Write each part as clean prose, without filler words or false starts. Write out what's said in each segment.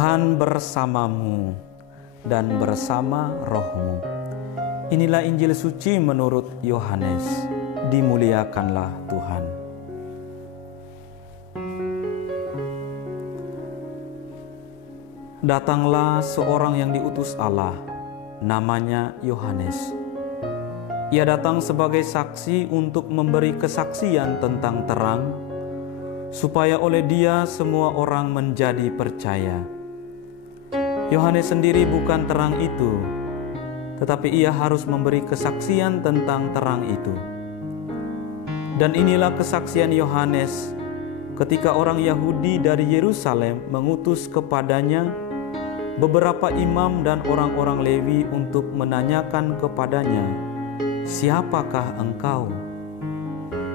Tuhan bersamamu dan bersama rohmu. Inilah Injil suci menurut Yohanes. Dimuliakanlah Tuhan. Datanglah seorang yang diutus Allah, namanya Yohanes. Ia datang sebagai saksi untuk memberi kesaksian tentang terang, supaya oleh dia semua orang menjadi percaya. Yohanes sendiri bukan terang itu, tetapi ia harus memberi kesaksian tentang terang itu. Dan inilah kesaksian Yohanes ketika orang Yahudi dari Yerusalem mengutus kepadanya beberapa imam dan orang-orang Lewi untuk menanyakan kepadanya, "Siapakah engkau?"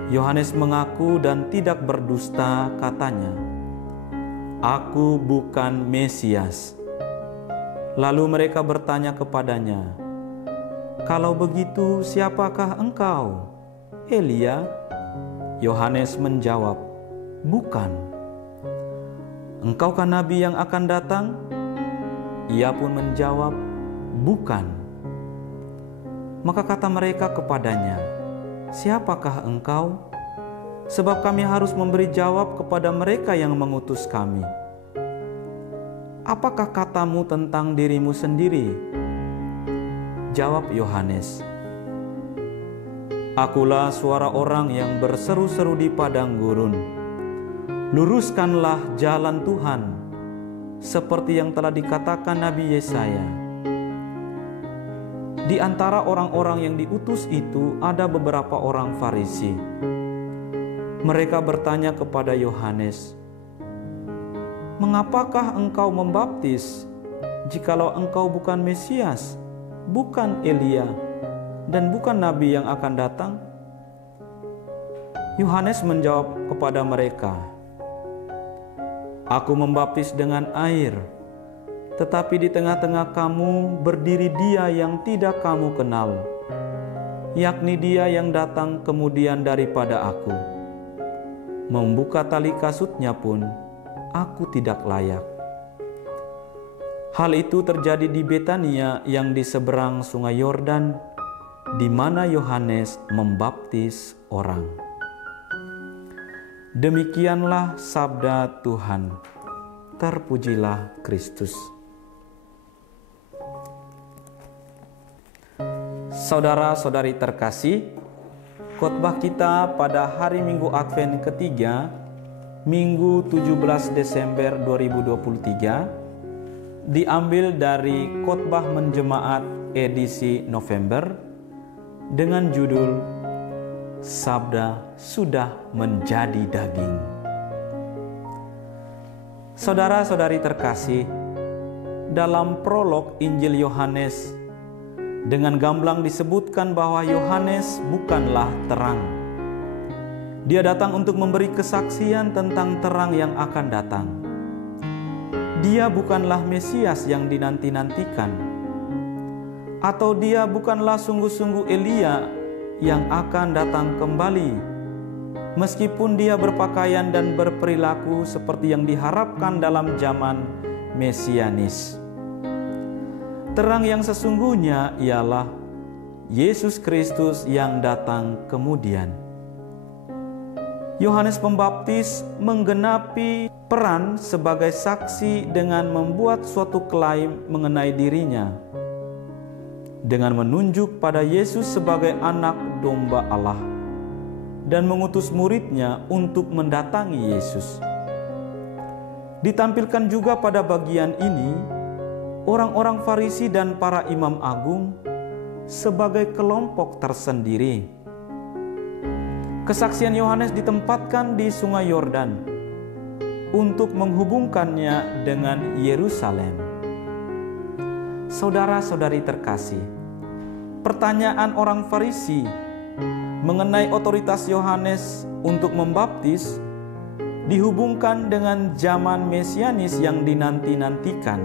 Yohanes mengaku dan tidak berdusta, katanya, "Aku bukan Mesias." Lalu mereka bertanya kepadanya, "Kalau begitu, siapakah engkau? Elia?" Yohanes menjawab, "Bukan." "Engkaukah nabi yang akan datang?" Ia pun menjawab, "Bukan." Maka kata mereka kepadanya, "Siapakah engkau? Sebab kami harus memberi jawab kepada mereka yang mengutus kami. Apakah katamu tentang dirimu sendiri?" Jawab Yohanes, "Akulah suara orang yang berseru-seru di padang gurun. Luruskanlah jalan Tuhan, seperti yang telah dikatakan Nabi Yesaya." Di antara orang-orang yang diutus itu ada beberapa orang Farisi. Mereka bertanya kepada Yohanes, "Mengapakah engkau membaptis, jikalau engkau bukan Mesias, bukan Elia, dan bukan nabi yang akan datang?" Yohanes menjawab kepada mereka, "Aku membaptis dengan air, tetapi di tengah-tengah kamu berdiri Dia yang tidak kamu kenal, yakni Dia yang datang kemudian daripada aku. Membuka tali kasutnya pun aku tidak layak." Hal itu terjadi di Betania yang di seberang sungai Yordan, di mana Yohanes membaptis orang. Demikianlah sabda Tuhan. Terpujilah Kristus. Saudara-saudari terkasih, khotbah kita pada hari Minggu Advent ketiga, Minggu 17 Desember 2023, diambil dari khotbah menjemaat edisi November dengan judul Sabda Sudah Menjadi Daging. Saudara-saudari terkasih, dalam prolog Injil Yohanes dengan gamblang disebutkan bahwa Yohanes bukanlah terang. Dia datang untuk memberi kesaksian tentang terang yang akan datang. Dia bukanlah Mesias yang dinanti-nantikan, atau dia bukanlah sungguh-sungguh Elia yang akan datang kembali, meskipun dia berpakaian dan berperilaku seperti yang diharapkan dalam zaman Mesianis. Terang yang sesungguhnya ialah Yesus Kristus yang datang kemudian. Yohanes Pembaptis menggenapi peran sebagai saksi dengan membuat suatu klaim mengenai dirinya, dengan menunjuk pada Yesus sebagai anak domba Allah, dan mengutus muridnya untuk mendatangi Yesus. Ditampilkan juga pada bagian ini orang-orang Farisi dan para imam agung sebagai kelompok tersendiri. Kesaksian Yohanes ditempatkan di Sungai Yordan untuk menghubungkannya dengan Yerusalem. Saudara-saudari terkasih, pertanyaan orang Farisi mengenai otoritas Yohanes untuk membaptis dihubungkan dengan zaman Mesianis yang dinanti-nantikan.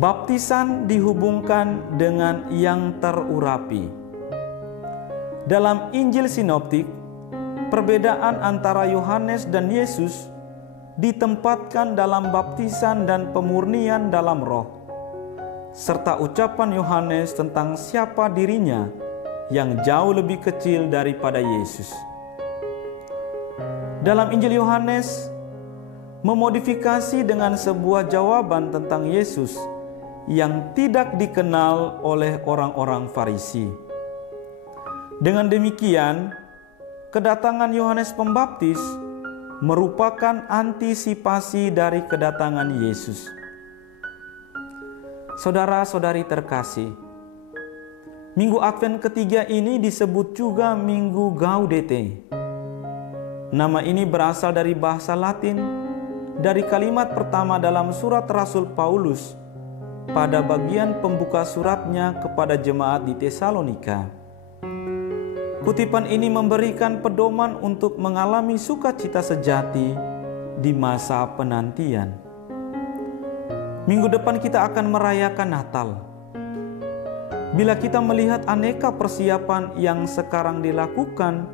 Baptisan dihubungkan dengan yang terurapi. Dalam Injil Sinoptik, perbedaan antara Yohanes dan Yesus ditempatkan dalam baptisan dan pemurnian dalam Roh, serta ucapan Yohanes tentang siapa dirinya yang jauh lebih kecil daripada Yesus. Dalam Injil Yohanes memodifikasi dengan sebuah jawaban tentang Yesus yang tidak dikenal oleh orang-orang Farisi. Dengan demikian, kedatangan Yohanes Pembaptis merupakan antisipasi dari kedatangan Yesus. Saudara-saudari terkasih, Minggu Advent ketiga ini disebut juga Minggu Gaudete. Nama ini berasal dari bahasa Latin, dari kalimat pertama dalam surat Rasul Paulus pada bagian pembuka suratnya kepada jemaat di Tesalonika. Kutipan ini memberikan pedoman untuk mengalami sukacita sejati di masa penantian. Minggu depan kita akan merayakan Natal. Bila kita melihat aneka persiapan yang sekarang dilakukan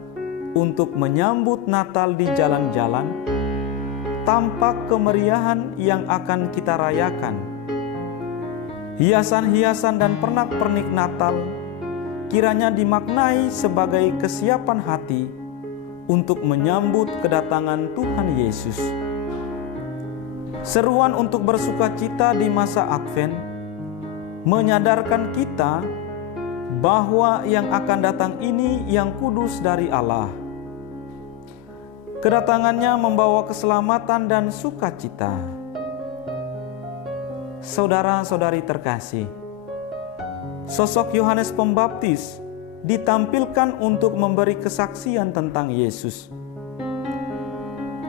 untuk menyambut Natal di jalan-jalan, tampak kemeriahan yang akan kita rayakan. Hiasan-hiasan dan pernak-pernik Natal kiranya dimaknai sebagai kesiapan hati untuk menyambut kedatangan Tuhan Yesus. Seruan untuk bersukacita di masa Advent menyadarkan kita bahwa yang akan datang ini yang kudus dari Allah. Kedatangannya membawa keselamatan dan sukacita. Saudara-saudari terkasih, sosok Yohanes Pembaptis ditampilkan untuk memberi kesaksian tentang Yesus.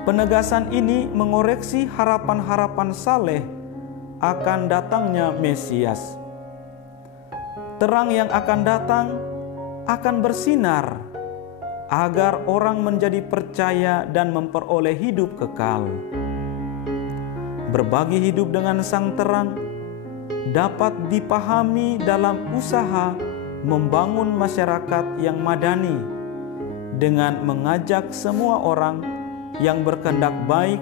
Penegasan ini mengoreksi harapan-harapan saleh akan datangnya Mesias. Terang yang akan datang akan bersinar agar orang menjadi percaya dan memperoleh hidup kekal. Berbagi hidup dengan Sang Terang dapat dipahami dalam usaha membangun masyarakat yang madani dengan mengajak semua orang yang berkehendak baik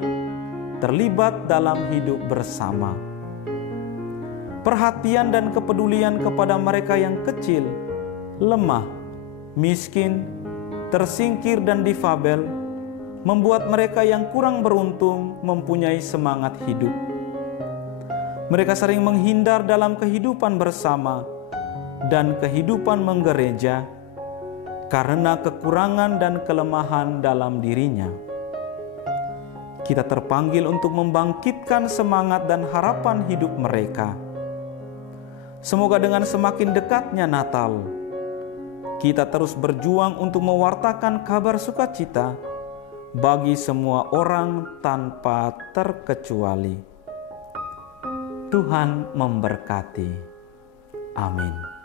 terlibat dalam hidup bersama. Perhatian dan kepedulian kepada mereka yang kecil, lemah, miskin, tersingkir dan difabel membuat mereka yang kurang beruntung mempunyai semangat hidup. Mereka sering menghindar dalam kehidupan bersama dan kehidupan menggereja karena kekurangan dan kelemahan dalam dirinya. Kita terpanggil untuk membangkitkan semangat dan harapan hidup mereka. Semoga dengan semakin dekatnya Natal, kita terus berjuang untuk mewartakan kabar sukacita bagi semua orang tanpa terkecuali. Tuhan memberkati. Amin.